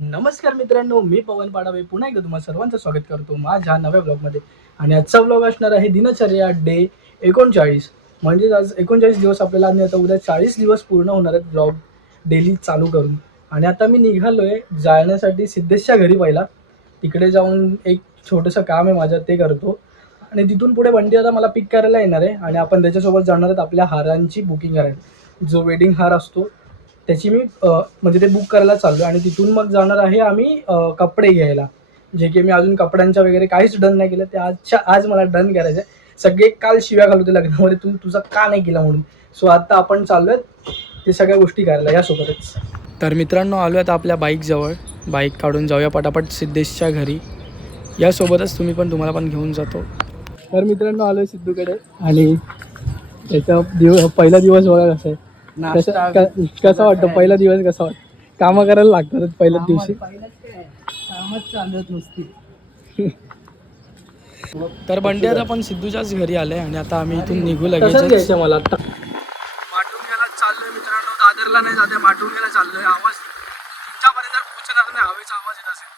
नमस्कार मित्रांनो, मी पवन पाडावे पुन्हा एकदा तुम्हा सर्वांचं स्वागत करतो माझ्या नव्या ब्लॉगमध्ये. आणि आजचा ब्लॉग असणार आहे दिनचर्या डे 39. म्हणजे आज 39 दिवस आपल्याला आणि आता उद्या 40 दिवस पूर्ण होणार आहेत ब्लॉग डेली चालू करून. आणि आता मी निघालोय जाण्यासाठी सिद्धेशच्या घरी. पहिला तिकडे जाऊन एक छोटंसं काम आहे माझं, ते करतो. आणि तिथून पुढे बंटी आता मला पिक करायला येणार आहे आणि आपण त्याच्यासोबत जाणार आहेत आपल्या हारांची बुकिंग करायला. जो वेडिंग हार असतो त्याची मी म्हणजे ते बुक करायला चाललो आणि तिथून मग जाणार आहे आम्ही कपडे घ्यायला. जे की मी अजून कपड्यांच्या वगैरे काहीच डन नाही केलं, ते आज मला डन करायचं आहे. सगळे काल शिव्या घालू ते लग्नामध्ये, तुझा का नाही केला म्हणून. सो आता आपण चाललो आहेत ते सगळ्या गोष्टी करायला यासोबतच. तर मित्रांनो, आलो आहेत आपल्या बाईकजवळ. बाईक काढून जाऊया पटापट सिद्धेशच्या घरी. यासोबतच तुम्हाला पण घेऊन जातो. तर मित्रांनो, आलो आहे सिद्धूकडे आणि त्याचा पहिला दिवस बघा कसा आहे. कसा वाटतं पहिला दिवस? कसा वाटतं? कामं करायला लागतात पहिल्याच दिवशी. कामच चालत नुसती. तर बंडी आता पण सिद्धूच्याच घरी आले आणि आता आम्ही इथून निघू लगेच. मला आता माटुंग्याला चाललोय मित्रांनो, दादरला नाही जाते, माटुंग्याला चाललोय. आवाज तुमच्यापर्यंत पोहोचणार नाही, हवेचा आवाज येत असेल.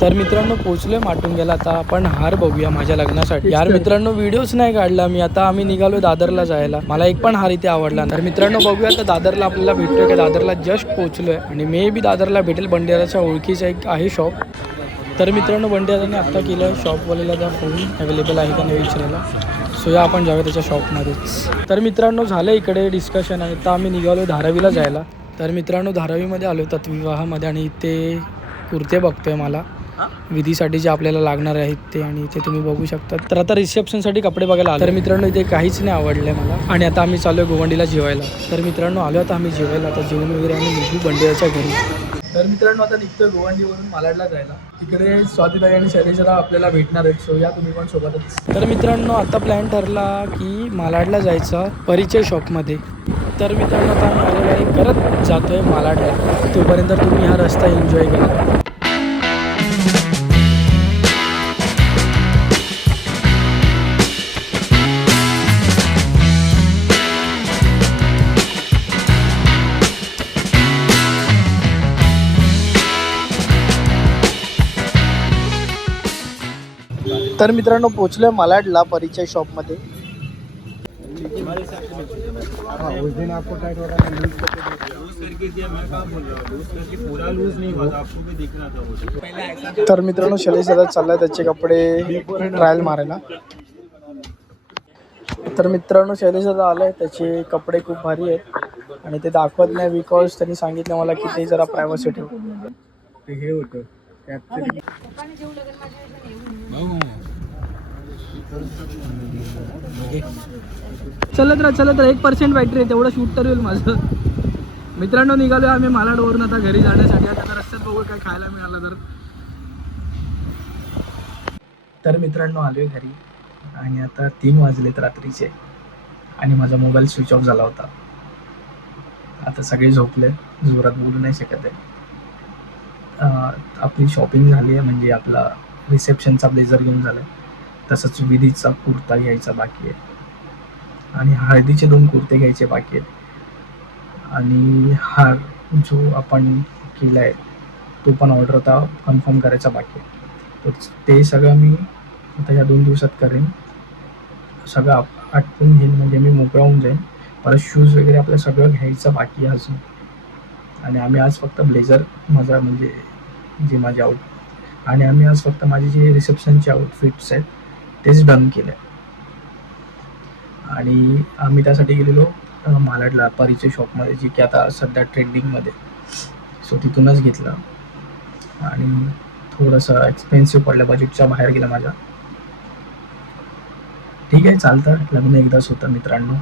तर मित्रांनो, पोहोचलोय माटुंग्याला. आता आपण हार बघूया माझ्या लग्नासाठी. यार मित्रांनो, व्हिडिओच नाही काढला मी. आता आम्ही निघालोय दादरला जायला. मला एक पण हार इथे आवडला. तर मित्रांनो, बघूया आता दादरला आपल्याला भेटतोय का. दादरला जस्ट पोहोचलोय आणि मे बी दादरला भेटेल. बंडियाराच्या ओळखीचा एक आहे शॉप. तर मित्रांनो, बंडियाराने आत्ता केलं आहे शॉपवाल्याला त्या फोन अवेलेबल आहे का नाही विचारायला. सो या आपण जाऊया त्याच्या शॉपमध्येच. तर मित्रांनो, झालं इकडे डिस्कशन आहे. तर आम्ही निघालो धारावीला जायला. तर मित्रांनो, धारावीमध्ये आलो तत्विवाहामध्ये आणि इथे कुर्ते बघतोय मला विधीसाठी जे आपल्याला लागणार आहेत ते. आणि इथे तुम्ही बघू शकता. तर आता रिसेप्शनसाठी कपडे बघायला आलो. तर मित्रांनो, इथे काहीच नाही आवडलं मला आणि आता आम्ही चालू आहे गोवंडीला जेवायला. तर मित्रांनो, आलो आता आम्ही जेवायला. आता जेवण वगैरे आम्ही निघू बंडियाच्या घरी. तर मित्रांनो, आता निघतोय गोवंडीवरून मालाडला जायला. तिकडे स्वातीताई आणि शैलेशला आपल्याला भेटणार आहेत. सो या तुम्ही पण सोबतच. तर मित्रांनो, आता प्लॅन ठरला की मालाडला जायचा परिचय शॉपमध्ये. तर मित्रांनो, आता आम्ही आलेलो करत जातोय मालाडला. तोपर्यंत तुम्ही हा रस्ता एन्जॉय करा. तर मित्रांनो, पोचलोय मालाडला परिचय शॉपमध्ये. तर मित्रांनो, शैलेश दादा चाललाय त्याचे कपडे ट्रायल मारायला. तर मित्रांनो, शैलेश दादा आलाय, त्याचे कपडे खूप भारी आहेत आणि ते दाखवत नाही बिकॉज त्यांनी सांगितलं मला की ते जरा प्रायव्हसी ठेव. हे होतं चलत राहा 1% बॅटरी आहे, तेवढं शूट तर होईल माझं. मित्रांनो, निघालोय आम्ही मालाडवरून आता घरी जाण्यासाठी. आता रस्त्यात बघू काय खायला मिळालं तर मित्रांनो, आलोय घरी आणि आता 3 वाजलेत रात्रीचे आणि माझा मोबाईल स्विच ऑफ झाला होता. आता सगळे झोपले, जोरात बोलू नाही शकत आहे. आपली शॉपिंग झाली आहे, म्हणजे आपला रिसेप्शनचा ब्लेझर घेऊन झाला आहे. तसंच विधीचा कुर्ता घ्यायचा बाकी आहे आणि हळदीचे 2 कुर्ते घ्यायचे बाकी आहेत. आणि हार जो आपण केला आहे तो पण ऑर्डर होता कन्फर्म करायचा बाकी आहे. तर ते सगळं मी आता ह्या 2 दिवसात करेन. सगळं आटपून घेईन, म्हणजे मी मोकळा होऊन जाईन. परत शूज वगैरे आपलं सगळं घ्यायचं बाकी आहे अजून. आणि आम्ही आज फक्त ब्लेझर माझा म्हणजे जे माझे आणि आम्ही आज फक्त माझे जे रिसेप्शनचे आउटफिट्स आहेत तेच डन केले. आणि आम्ही त्यासाठी गेलेलो मालाडला परिचय शॉपमध्ये, जी की आता सध्या ट्रेंडिंगमध्ये. सो तिथूनच घेतलं आणि थोडंसं एक्सपेन्सिव्ह पडलं, बजेटच्या बाहेर गेलं माझ्या. ठीक आहे, चालतं. लग्न एकदाच होतं मित्रांनो,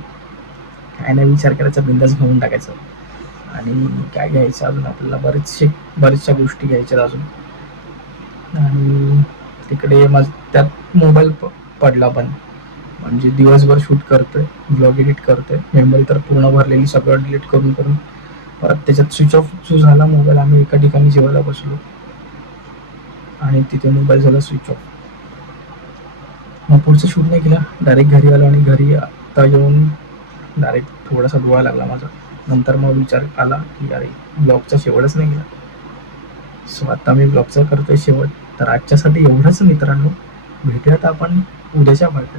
काय नाही विचार करायचा, बिंदास घेऊन टाकायचं. आणि काय घ्यायचं अजून आपल्याला बऱ्याचशा गोष्टी घ्यायच्यात अजून. आणि तिकडे त्यात मोबाईल पडला पण, म्हणजे दिवसभर शूट करतोय, ब्लॉग एडिट करतोय, मेमरी तर पूर्ण भरलेली, सगळं डिलीट करून परत त्याच्यात स्विच ऑफ जो झाला मोबाईल. आम्ही एका ठिकाणी जेवायला बसलो आणि तिथे मोबाईल झाला स्विच ऑफ. मग पुढचं शूट नाही केलं, डायरेक्ट घरी आलो आणि घरी आता येऊन डायरेक्ट थोडासा डोळा लागला माझा. नंतर मग विचार आला की अरे ब्लॉगचा शेवटच नाही गेला. सो आता मी ब्लॉगचा करतोय शेवट. तर आजच्यासाठी एवढंच मित्रांनो. भेटूयात आपण उद्याच्या भागात.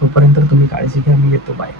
तोपर्यंत तुम्ही काळजी घ्या. मी येतो. बाय.